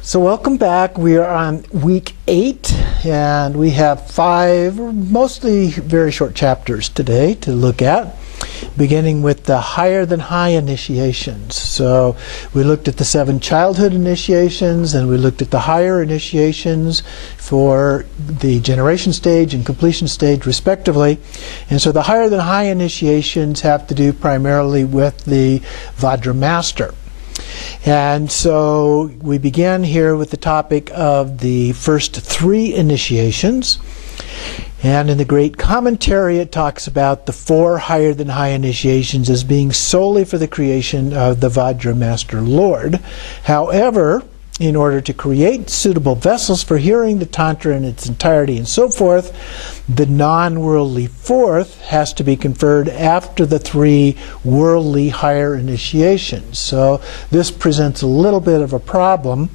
So welcome back. We are on week 8, and we have 5 mostly very short chapters today to look at, beginning with the higher than high initiations. So we looked at the 7 childhood initiations, and we looked at the higher initiations for the generation stage and completion stage respectively. And so the higher than high initiations have to do primarily with the Vajra master. And so we began here with the topic of the first 3 initiations. And in the great commentary, it talks about the 4 higher than high initiations as being solely for the creation of the Vajra Master Lord. However, in order to create suitable vessels for hearing the Tantra in its entirety and so forth, the non-worldly 4th has to be conferred after the 3 worldly higher initiations. So this presents a little bit of a problem.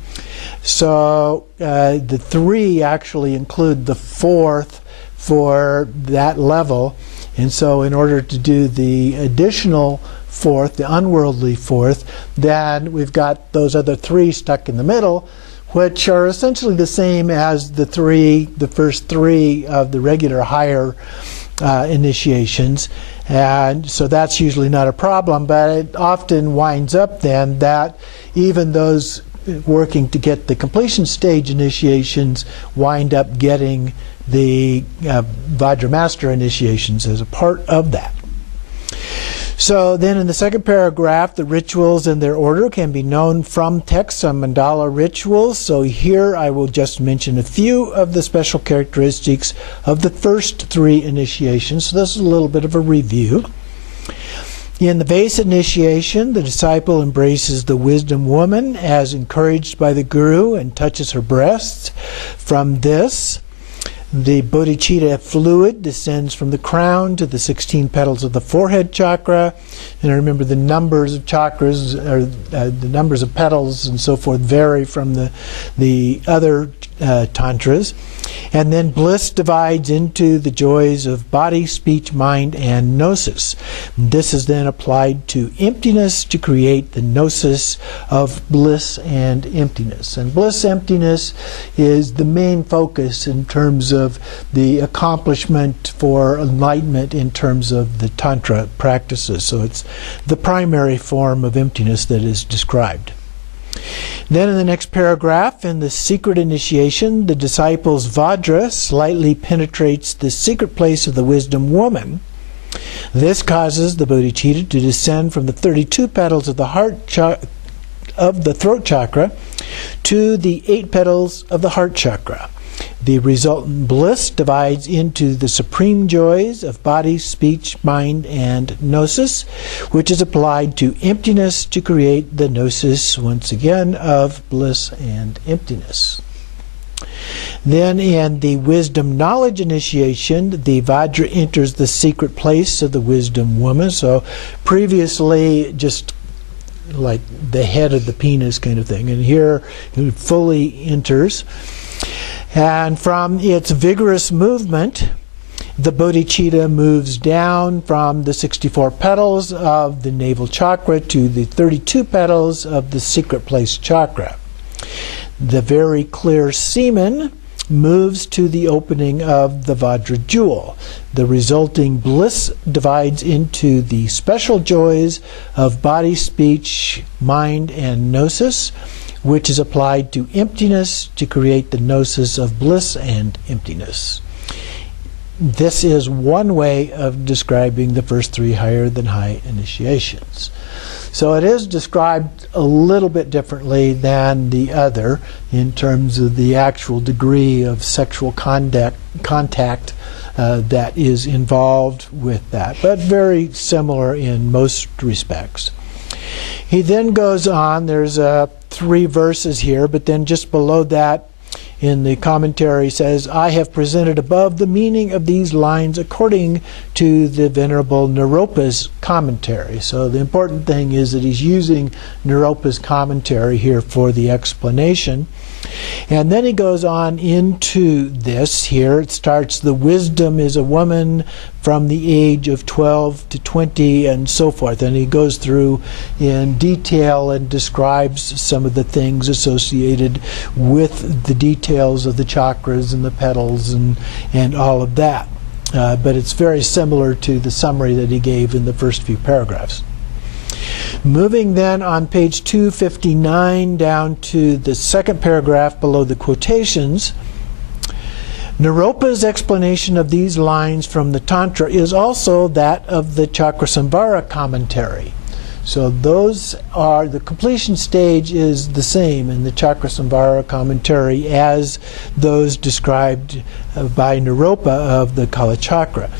So the 3 actually include the 4th for that level. And so in order to do the additional 4th, the unworldly 4th, then we've got those other 3 stuck in the middle, which are essentially the same as the first 3 of the regular higher initiations. And so that's usually not a problem, but it often winds up then that even those working to get the completion stage initiations wind up getting the Vajra Master initiations as a part of that. So then in the second paragraph, the rituals and their order can be known from texts on mandala rituals. So here I will just mention a few of the special characteristics of the first 3 initiations. So this is a little bit of a review. In the base initiation, the disciple embraces the wisdom woman as encouraged by the guru and touches her breasts. From this, the bodhicitta fluid descends from the crown to the 16 petals of the forehead chakra. And remember, the numbers of chakras, or the numbers of petals and so forth, vary from the other tantras. And then bliss divides into the joys of body, speech, mind, and gnosis. This is then applied to emptiness to create the gnosis of bliss and emptiness. And bliss emptiness is the main focus in terms of the accomplishment for enlightenment in terms of the Tantra practices. So it's the primary form of emptiness that is described. Then in the next paragraph, in the secret initiation, the disciple's Vajra slightly penetrates the secret place of the wisdom woman. This causes the bodhicitta to descend from the 32 petals of the of the throat chakra to the 8 petals of the heart chakra. The resultant bliss divides into the supreme joys of body, speech, mind, and gnosis, which is applied to emptiness to create the gnosis, once again, of bliss and emptiness. Then in the wisdom knowledge initiation, the Vajra enters the secret place of the wisdom woman. So previously, just like the head of the penis kind of thing, and here it fully enters. And from its vigorous movement, the bodhicitta moves down from the 64 petals of the navel chakra to the 32 petals of the secret place chakra. The very clear semen moves to the opening of the Vajra jewel. The resulting bliss divides into the special joys of body, speech, mind, and gnosis, which is applied to emptiness to create the gnosis of bliss and emptiness. This is one way of describing the first 3 higher than high initiations. So it is described a little bit differently than the other in terms of the actual degree of sexual contact that is involved with that, but very similar in most respects. He then goes on, there's 3 verses here, but then just below that in the commentary says, I have presented above the meaning of these lines according to the Venerable Naropa's commentary. So the important thing is that he's using Naropa's commentary here for the explanation. And then he goes on into this here. It starts, the wisdom is a woman from the age of 12 to 20 and so forth. And he goes through in detail and describes some of the things associated with the details of the chakras and the petals and all of that. But it's very similar to the summary that he gave in the first few paragraphs. Moving then on page 259 down to the second paragraph below the quotations, Naropa's explanation of these lines from the Tantra is also that of the Chakrasamvara commentary. So those are, the completion stage is the same in the Chakrasamvara commentary as those described by Naropa of the Kalachakra,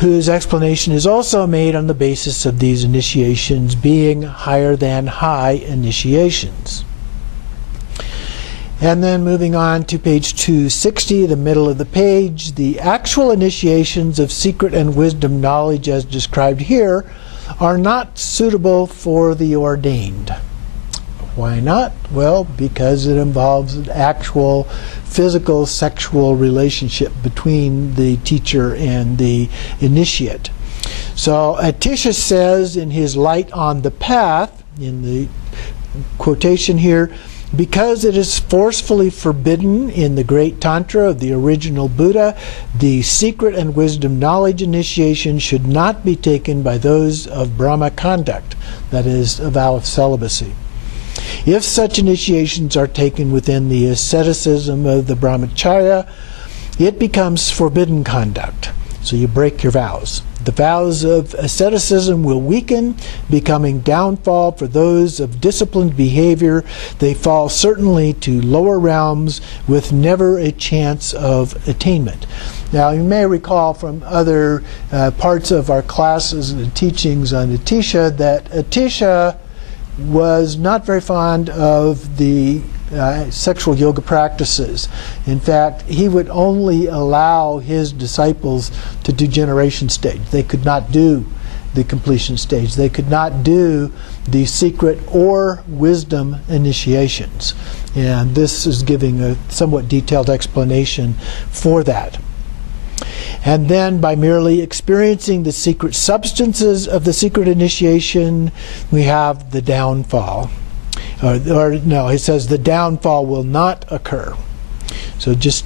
whose explanation is also made on the basis of these initiations being higher than high initiations. And then moving on to page 260, the middle of the page, the actual initiations of secret and wisdom knowledge as described here are not suitable for the ordained. Why not? Well, because it involves an actual physical sexual relationship between the teacher and the initiate. So Atisha says in his Light on the Path, in the quotation here, because it is forcefully forbidden in the great Tantra of the original Buddha, the secret and wisdom knowledge initiation should not be taken by those of Brahma conduct, that is, a vow of celibacy. If such initiations are taken within the asceticism of the brahmacharya, it becomes forbidden conduct. So you break your vows. The vows of asceticism will weaken, becoming downfall for those of disciplined behavior. They fall certainly to lower realms with never a chance of attainment. Now, you may recall from other parts of our classes and teachings on Atisha that Atisha was not very fond of the sexual yoga practices. In fact, he would only allow his disciples to do generation stage. They could not do the completion stage. They could not do the secret or wisdom initiations. And this is giving a somewhat detailed explanation for that. And then by merely experiencing the secret substances of the secret initiation, we have the downfall. Or no, he says the downfall will not occur. So just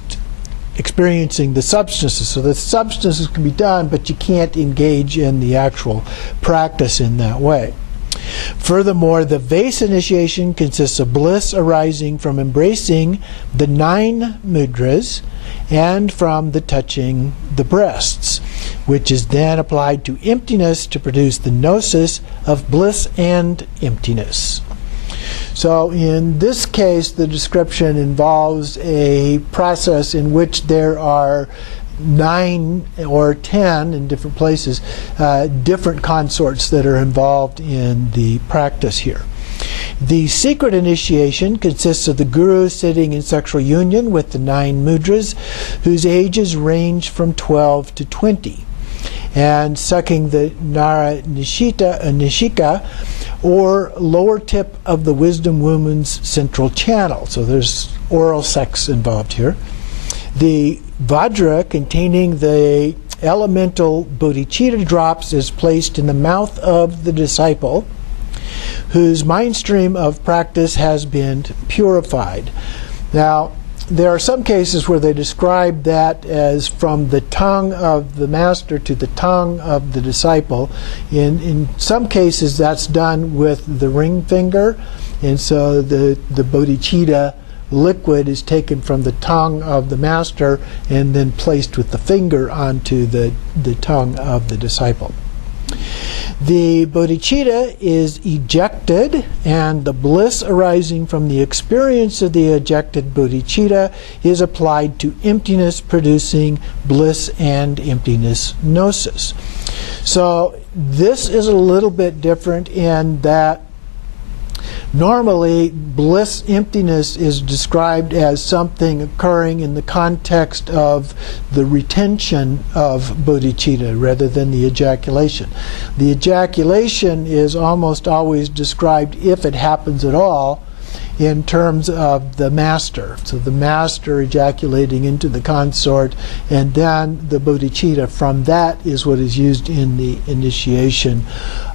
experiencing the substances. So the substances can be done, but you can't engage in the actual practice in that way. Furthermore, the vase initiation consists of bliss arising from embracing the 9 mudras and from the touching the breasts, which is then applied to emptiness to produce the gnosis of bliss and emptiness. So in this case, the description involves a process in which there are 9 or 10 in different places, different consorts that are involved in the practice here. The secret initiation consists of the guru sitting in sexual union with the 9 mudras, whose ages range from 12 to 20, and sucking the Nara Nishika, or lower tip of the wisdom woman's central channel. So there's oral sex involved here. The Vajra containing the elemental bodhicitta drops is placed in the mouth of the disciple, whose mind stream of practice has been purified. Now, there are some cases where they describe that as from the tongue of the master to the tongue of the disciple. In some cases, that's done with the ring finger, and so the bodhicitta liquid is taken from the tongue of the master and then placed with the finger onto the tongue of the disciple. The bodhicitta is ejected, and the bliss arising from the experience of the ejected bodhicitta is applied to emptiness, producing bliss and emptiness gnosis. So this is a little bit different in that normally bliss emptiness is described as something occurring in the context of the retention of bodhicitta rather than the ejaculation. The ejaculation is almost always described, if it happens at all, in terms of the master. So the master ejaculating into the consort, and then the bodhicitta from that is what is used in the initiation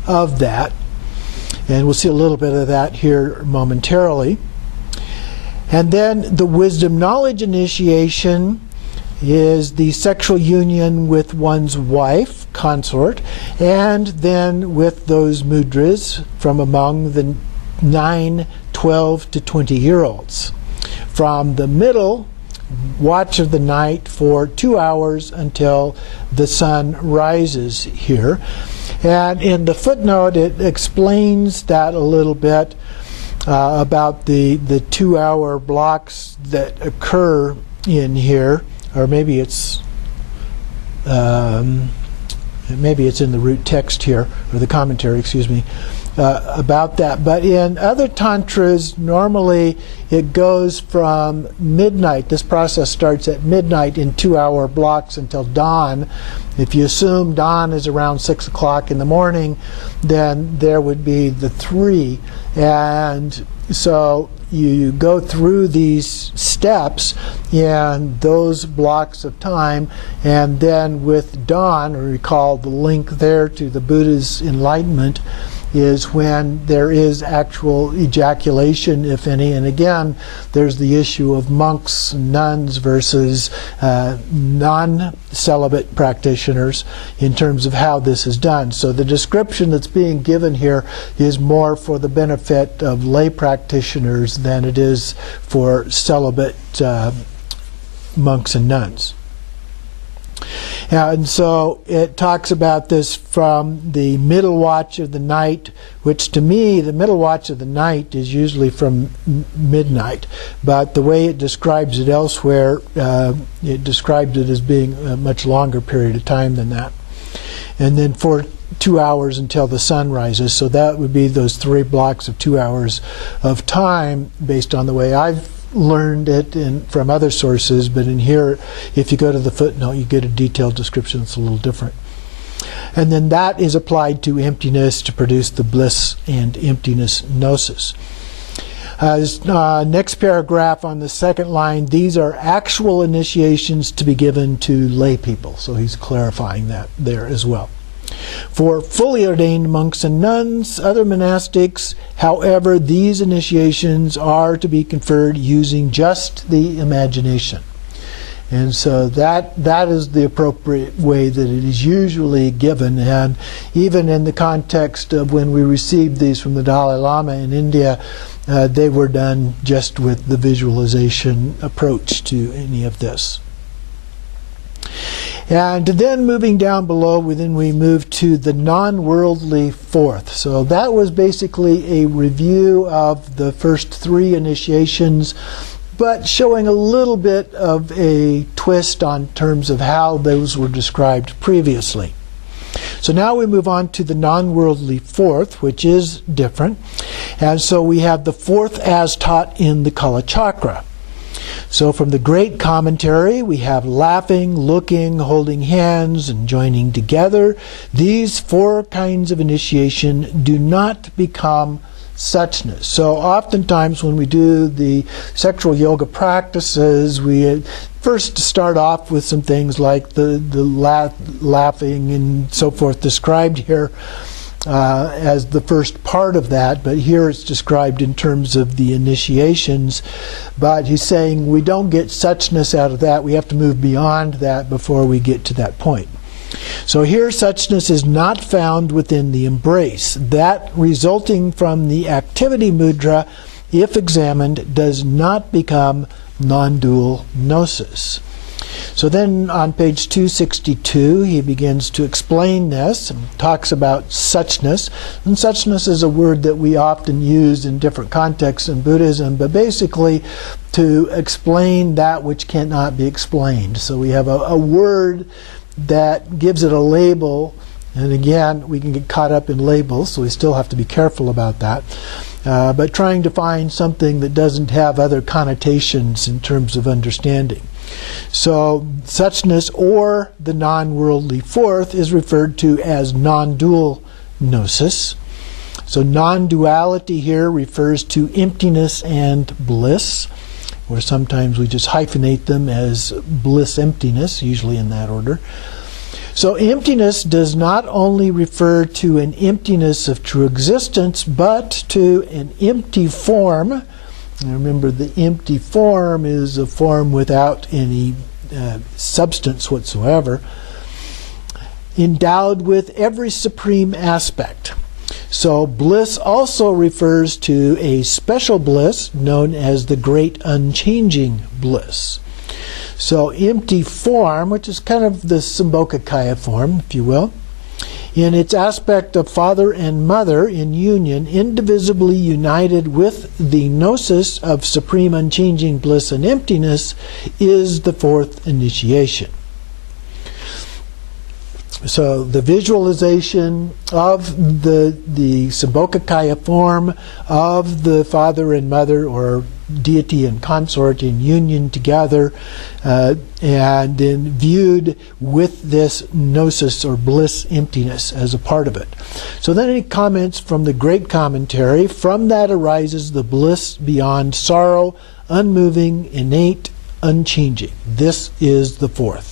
of that. And we'll see a little bit of that here momentarily. And then the wisdom knowledge initiation is the sexual union with one's wife, consort, and then with those mudras from among the 9, 12 to 20-year-olds. From the middle watch of the night for 2 hours until the sun rises here. And in the footnote, it explains that a little bit about the 2-hour blocks that occur in here. Or maybe it's in the root text here, or the commentary, excuse me, about that. But in other tantras, normally it goes from midnight. This process starts at midnight in 2-hour blocks until dawn. If you assume dawn is around 6 o'clock in the morning, then there would be the 3. And so you go through these steps in those blocks of time, and then with dawn, recall the link there to the Buddha's enlightenment, is when there is actual ejaculation, if any. And again, there's the issue of monks, nuns versus non-celibate practitioners in terms of how this is done. So the description that's being given here is more for the benefit of lay practitioners than it is for celibate monks and nuns. And so it talks about this from the middle watch of the night, which to me, the middle watch of the night is usually from midnight. But the way it describes it elsewhere, it describes it as being a much longer period of time than that. And then for 2 hours until the sun rises. So that would be those 3 blocks of 2 hours of time based on the way I've learned it from other sources, but in here, if you go to the footnote, you get a detailed description that's a little different. And then that is applied to emptiness to produce the bliss and emptiness gnosis. Next paragraph on the second line, these are actual initiations to be given to lay people. So he's clarifying that there as well. For fully ordained monks and nuns, other monastics, however, these initiations are to be conferred using just the imagination. And so that is the appropriate way that it is usually given. And even in the context of when we received these from the Dalai Lama in India, they were done just with the visualization approach to any of this. And then moving down below, we move to the non-worldly fourth. So that was basically a review of the first 3 initiations, but showing a little bit of a twist on terms of how those were described previously. So now we move on to the non-worldly fourth, which is different. And so we have the fourth as taught in the Kalachakra. So from the great commentary, we have laughing, looking, holding hands, and joining together. These 4 kinds of initiation do not become suchness. So oftentimes when we do the sexual yoga practices, we first start off with some things like the laughing and so forth described here as the first part of that, but here it's described in terms of the initiations. But he's saying we don't get suchness out of that. We have to move beyond that before we get to that point. So here suchness is not found within the embrace. That resulting from the activity mudra, if examined, does not become non-dual gnosis. So then on page 262, he begins to explain this and talks about suchness. And suchness is a word that we often use in different contexts in Buddhism, but basically to explain that which cannot be explained. So we have a word that gives it a label, and again, we can get caught up in labels, so we still have to be careful about that. But trying to find something that doesn't have other connotations in terms of understanding. So suchness, or the non-worldly fourth, is referred to as non-dual gnosis. So non-duality here refers to emptiness and bliss, or sometimes we just hyphenate them as bliss-emptiness, usually in that order. So emptiness does not only refer to an emptiness of true existence, but to an empty form. And remember, the empty form is a form without any substance whatsoever, endowed with every supreme aspect. So bliss also refers to a special bliss known as the great unchanging bliss. So empty form, which is kind of the Sambhogakaya form, if you will, in its aspect of father and mother in union, indivisibly united with the gnosis of supreme unchanging bliss and emptiness, is the fourth initiation. So the visualization of the Sambhogakaya form of the father and mother, or deity and consort in union together, and then viewed with this gnosis or bliss emptiness as a part of it. So then he comments from the great commentary, from that arises the bliss beyond sorrow, unmoving, innate, unchanging. This is the fourth.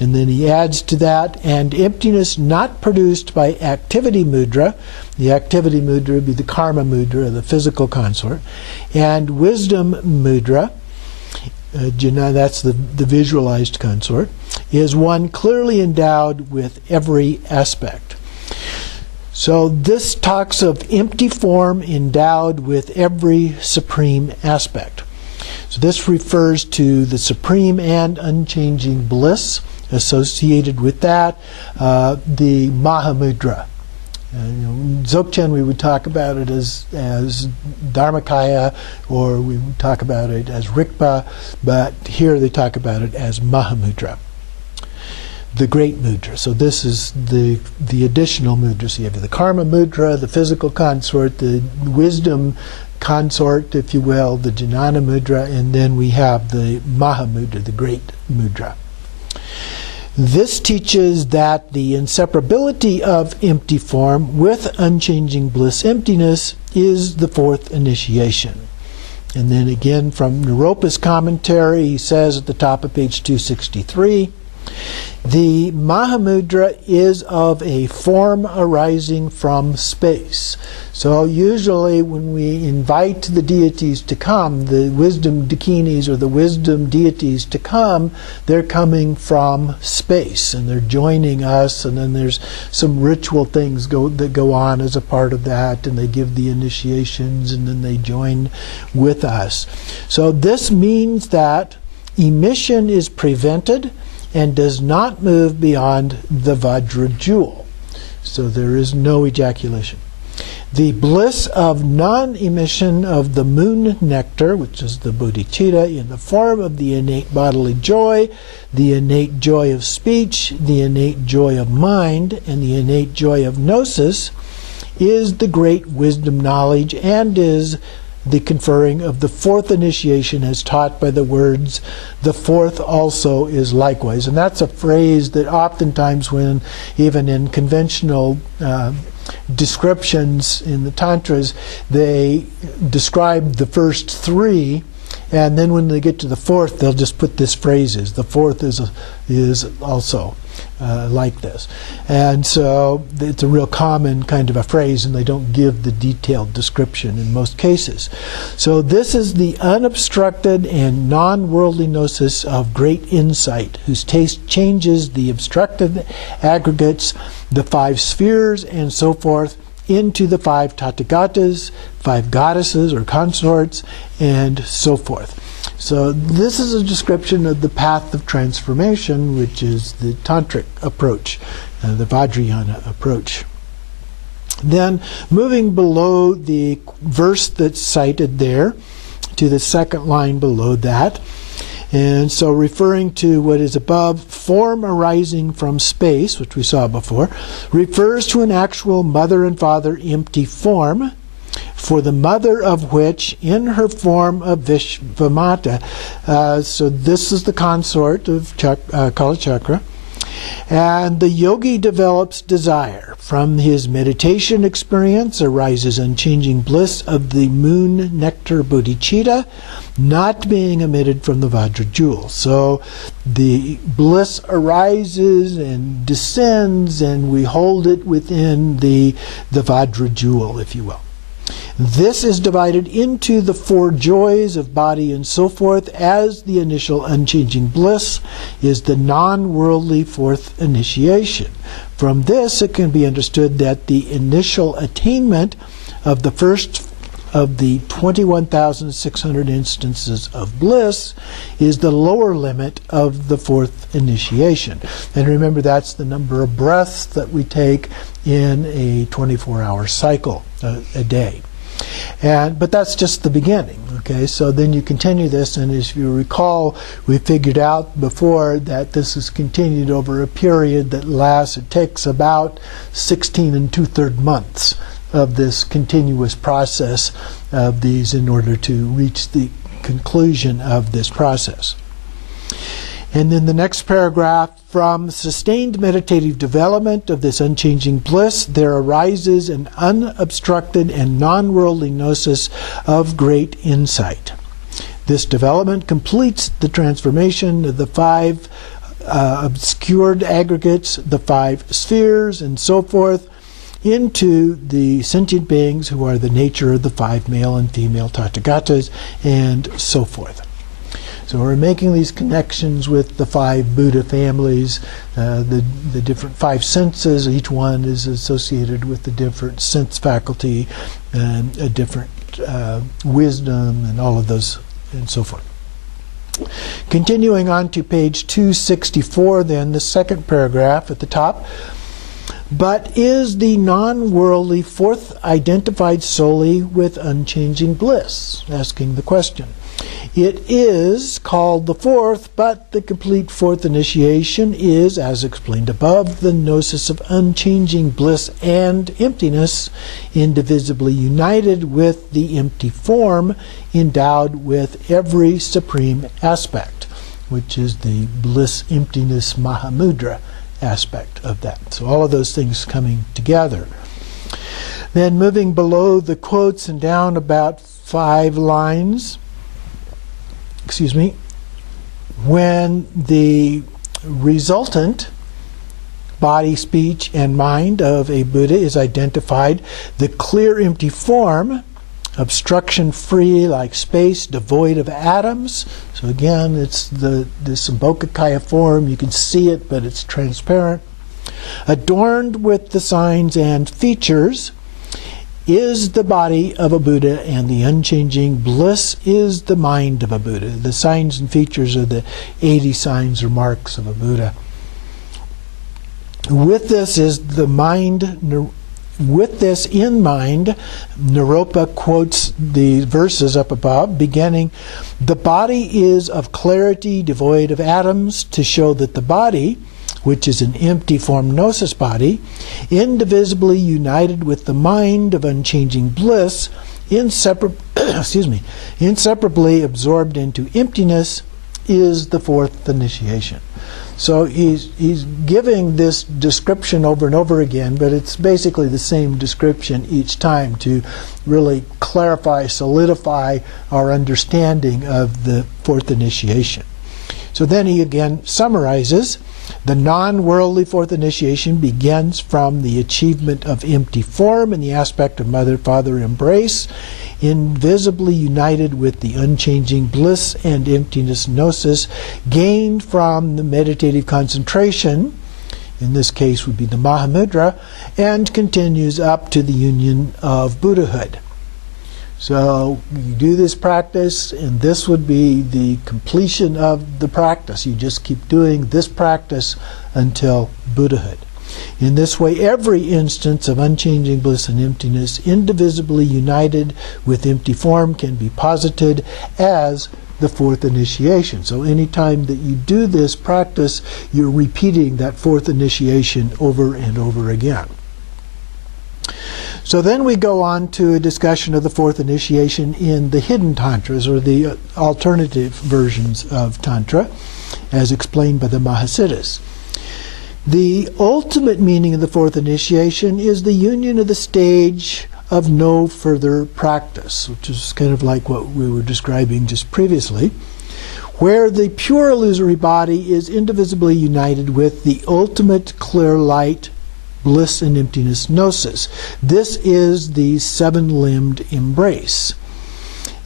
And then he adds to that, and emptiness not produced by activity mudra. The activity mudra would be the karma mudra, the physical consort, and wisdom mudra, that's the visualized consort, is one clearly endowed with every aspect. So this talks of empty form endowed with every supreme aspect. So this refers to the supreme and unchanging bliss associated with that, the Mahamudra. Dzogchen, we would talk about it as Dharmakaya, or we would talk about it as Rikpa, but here they talk about it as Mahamudra, the great mudra. So this is the additional mudra. So you have the karma mudra, the physical consort, the wisdom consort, if you will, the jnana mudra, and then we have the Mahamudra, the great mudra. This teaches that the inseparability of empty form with unchanging bliss emptiness is the fourth initiation. And then again from Naropa's commentary, he says at the top of page 263, the Mahamudra is of a form arising from space. So usually when we invite the deities to come, the wisdom dakinis or the wisdom deities to come, they're coming from space and they're joining us, and then there's some ritual things that go on as a part of that, and they give the initiations and then they join with us. So this means that emission is prevented and does not move beyond the Vajra jewel. So there is no ejaculation. The bliss of non-emission of the moon nectar, which is the bodhicitta, in the form of the innate bodily joy, the innate joy of speech, the innate joy of mind, and the innate joy of gnosis, is the great wisdom knowledge and is the conferring of the fourth initiation as taught by the words, the fourth also is likewise. And that's a phrase that oftentimes when, even in conventional descriptions in the Tantras, they describe the first three, and then when they get to the fourth, they'll just put this phrase, the fourth is also like this. And so it's a real common kind of a phrase, and they don't give the detailed description in most cases. So this is the unobstructed and non-worldly gnosis of great insight, whose taste changes the obstructed aggregates, the five spheres, and so forth, into the five Tathagatas, five goddesses or consorts, and so forth. So this is a description of the path of transformation, which is the tantric approach, the Vajrayana approach. Then moving below the verse that's cited there to the second line below that, and so referring to what is above, form arising from space, which we saw before, refers to an actual mother and father empty form, for the mother of which, in her form of Vishvamata, so this is the consort of Kalachakra, And the yogi develops desire. From his meditation experience arises unchanging bliss of the moon nectar bodhicitta, not being emitted from the Vajra jewel. So the bliss arises and descends, and we hold it within the Vajra jewel, if you will. This is divided into the four joys of body and so forth, as the initial unchanging bliss is the non-worldly fourth initiation. From this, it can be understood that the initial attainment of the first of the 21,600 instances of bliss is the lower limit of the fourth initiation. And remember, that's the number of breaths that we take in a 24-hour cycle a day. But that's just the beginning, okay? So then you continue this, and as you recall, we figured out before that this is continued over a period that lasts, it takes about 16 2/3 months of this continuous process of these in order to reach the conclusion of this process. And then the next paragraph, from sustained meditative development of this unchanging bliss, there arises an unobstructed and non-worldly gnosis of great insight. This development completes the transformation of the five obscured aggregates, the five spheres, and so forth, into the sentient beings who are the nature of the five male and female Tathagatas, and so forth. So we're making these connections with the five Buddha families, the different five senses. Each one is associated with a different sense faculty, and a different wisdom, and all of those, and so forth. Continuing on to page 264, then, the second paragraph at the top. But is the non-worldly fourth identified solely with unchanging bliss? Asking the question. It is called the fourth, but the complete fourth initiation is, as explained above, the gnosis of unchanging bliss and emptiness, indivisibly united with the empty form, endowed with every supreme aspect, which is the bliss emptiness Mahamudra aspect of that. So all of those things coming together. Then moving below the quotes and down about 5 lines, when the resultant body, speech, and mind of a Buddha is identified, the clear empty form, obstruction-free like space, devoid of atoms. So again, it's the Sambhogakaya form. You can see it, but it's transparent. Adorned with the signs and features is the body of a Buddha, and the unchanging bliss is the mind of a Buddha. The signs and features are the 80 signs or marks of a Buddha. With this is the mind. With this in mind, Naropa quotes the verses up above, beginning, "The body is of clarity, devoid of atoms," to show that the body, which is an empty form gnosis body, indivisibly united with the mind of unchanging bliss, inseparably absorbed into emptiness, is the fourth initiation. So he's giving this description over and over again, but it's basically the same description each time to really clarify, solidify our understanding of the fourth initiation. So then he again summarizes, the non-worldly fourth initiation begins from the achievement of empty form in the aspect of mother-father embrace, invisibly united with the unchanging bliss and emptiness gnosis gained from the meditative concentration, in this case would be the Mahamudra, and continues up to the union of Buddhahood. So you do this practice, and this would be the completion of the practice. You just keep doing this practice until Buddhahood. In this way, every instance of unchanging bliss and emptiness, indivisibly united with empty form, can be posited as the fourth initiation. So any time that you do this practice, you're repeating that fourth initiation over and over again. So then we go on to a discussion of the fourth initiation in the hidden tantras, or the alternative versions of Tantra, as explained by the Mahasiddhas. The ultimate meaning of the fourth initiation is the union of the stage of no further practice, which is kind of like what we were describing just previously, where the pure illusory body is indivisibly united with the ultimate clear light, bliss and emptiness gnosis. This is the seven-limbed embrace.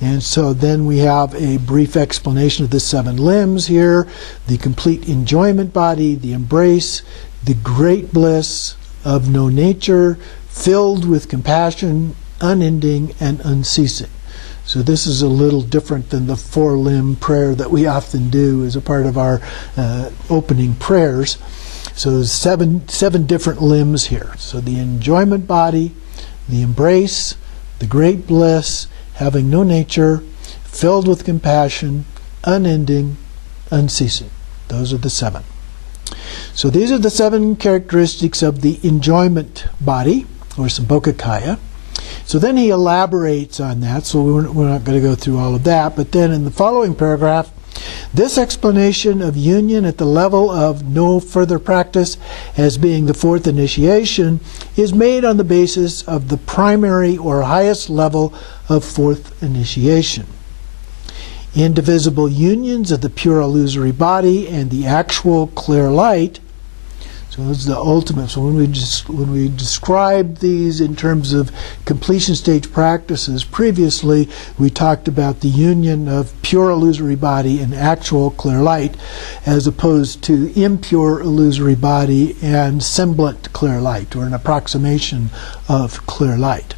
And so then we have a brief explanation of the seven limbs here: the complete enjoyment body, the embrace, the great bliss of no nature, filled with compassion, unending and unceasing. So this is a little different than the four-limb prayer that we often do as a part of our opening prayers. So there's seven different limbs here. So the enjoyment body, the embrace, the great bliss, having no nature, filled with compassion, unending, unceasing. Those are the seven. So these are the seven characteristics of the enjoyment body, or Sambhogakaya. So then he elaborates on that, so we're not going to go through all of that, but then in the following paragraph, this explanation of union at the level of no further practice as being the fourth initiation is made on the basis of the primary or highest level of fourth initiation. Indivisible unions of the pure illusory body and the actual clear light. So this is the ultimate. So when we described these in terms of completion stage practices previously, we talked about the union of pure illusory body and actual clear light, as opposed to impure illusory body and semblant clear light, or an approximation of clear light.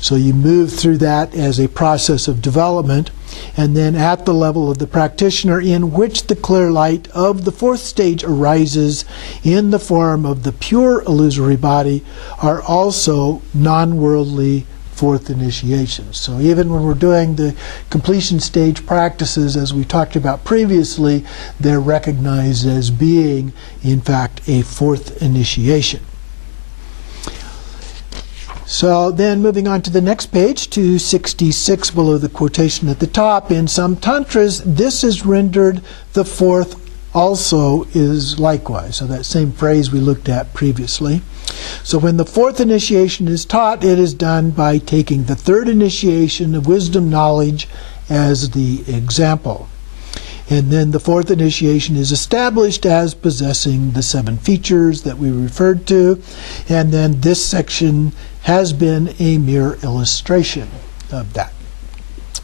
So you move through that as a process of development, and then at the level of the practitioner in which the clear light of the fourth stage arises in the form of the pure illusory body are also non-worldly fourth initiations. So even when we're doing the completion stage practices, as we talked about previously, they're recognized as being, in fact, a fourth initiation. So then moving on to the next page, 266 below the quotation at the top, in some tantras this is rendered the fourth also is likewise. So that same phrase we looked at previously. So when the fourth initiation is taught, it is done by taking the third initiation of wisdom knowledge as the example. And then the fourth initiation is established as possessing the seven features that we referred to. And then this section has been a mere illustration of that.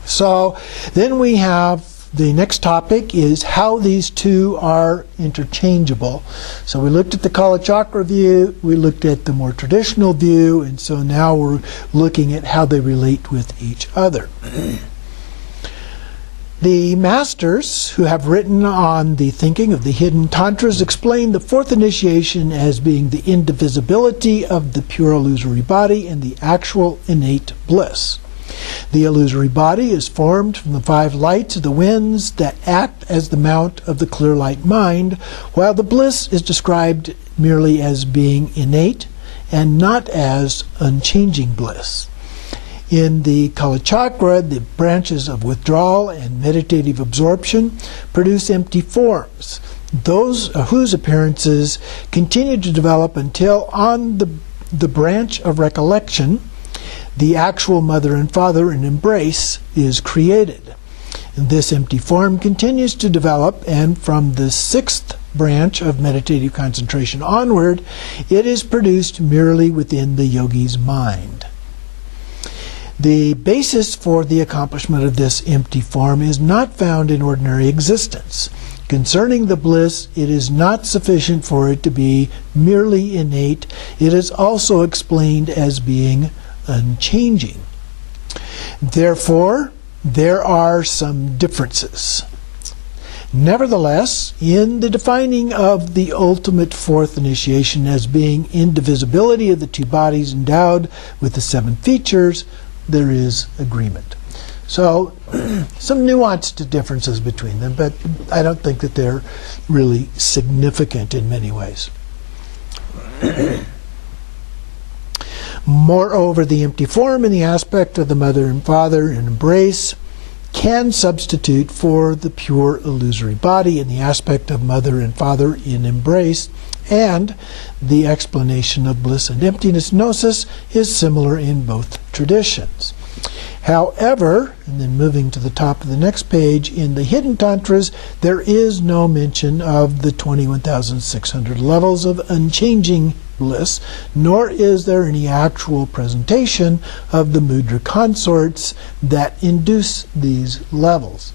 So then we have the next topic is how these two are interchangeable. So we looked at the Kalachakra view, we looked at the more traditional view, and so now we're looking at how they relate with each other. The masters who have written on the thinking of the hidden tantras explain the fourth initiation as being the indivisibility of the pure illusory body and the actual innate bliss. The illusory body is formed from the five lights of the winds that act as the mount of the clear light mind, while the bliss is described merely as being innate and not as unchanging bliss. In the Kalachakra, the branches of withdrawal and meditative absorption produce empty forms, those whose appearances continue to develop until on the branch of recollection, the actual mother and father in embrace is created. And this empty form continues to develop, and from the sixth branch of meditative concentration onward, it is produced merely within the yogi's mind. The basis for the accomplishment of this empty form is not found in ordinary existence. Concerning the bliss, it is not sufficient for it to be merely innate. It is also explained as being unchanging. Therefore, there are some differences. Nevertheless, in the defining of the ultimate fourth initiation as being indivisibility of the two bodies endowed with the seven features, there is agreement. So, some nuanced differences between them, but I don't think that they're really significant in many ways. Moreover, the empty form in the aspect of the mother and father in embrace can substitute for the pure illusory body in the aspect of mother and father in embrace And the explanation of bliss and emptiness gnosis is similar in both traditions. However, and then moving to the top of the next page, in the hidden tantras, there is no mention of the 21,600 levels of unchanging bliss, nor is there any actual presentation of the mudra consorts that induce these levels.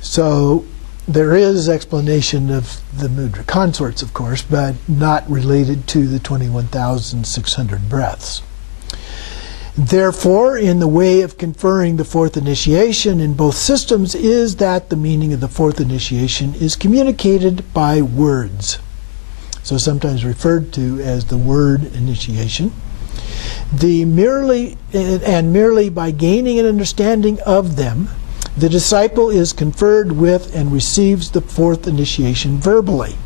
So there is explanation of the mudra consorts, of course, but not related to the 21,600 breaths. Therefore, in the way of conferring the fourth initiation in both systems is that the meaning of the fourth initiation is communicated by words. So sometimes referred to as the word initiation. Merely by gaining an understanding of them, the disciple is conferred with and receives the fourth initiation verbally.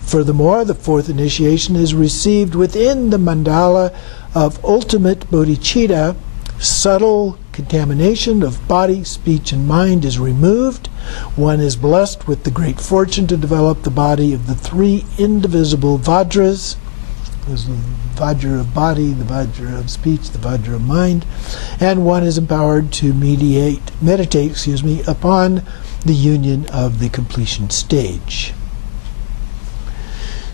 Furthermore, the fourth initiation is received within the mandala of ultimate bodhicitta. Subtle contamination of body, speech, and mind is removed. One is blessed with the great fortune to develop the body of the three indivisible Vajras. There's the Vajra of body, the Vajra of speech, the Vajra of mind. And one is empowered to meditate upon the union of the completion stage.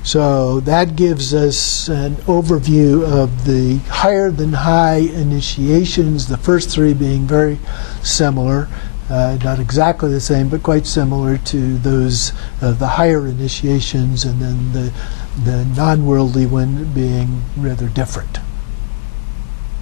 So that gives us an overview of the higher than high initiations, the first three being very similar, not exactly the same, but quite similar to those the higher initiations, and then the non-worldly one being rather different.